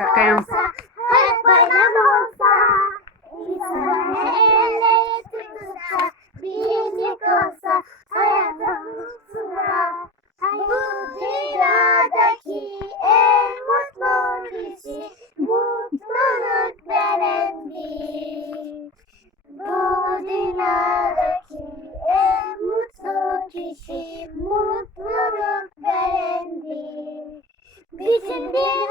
Arkaya. Hep. Bu dünyadaki en mutlu kişi, mutlu দিয়ে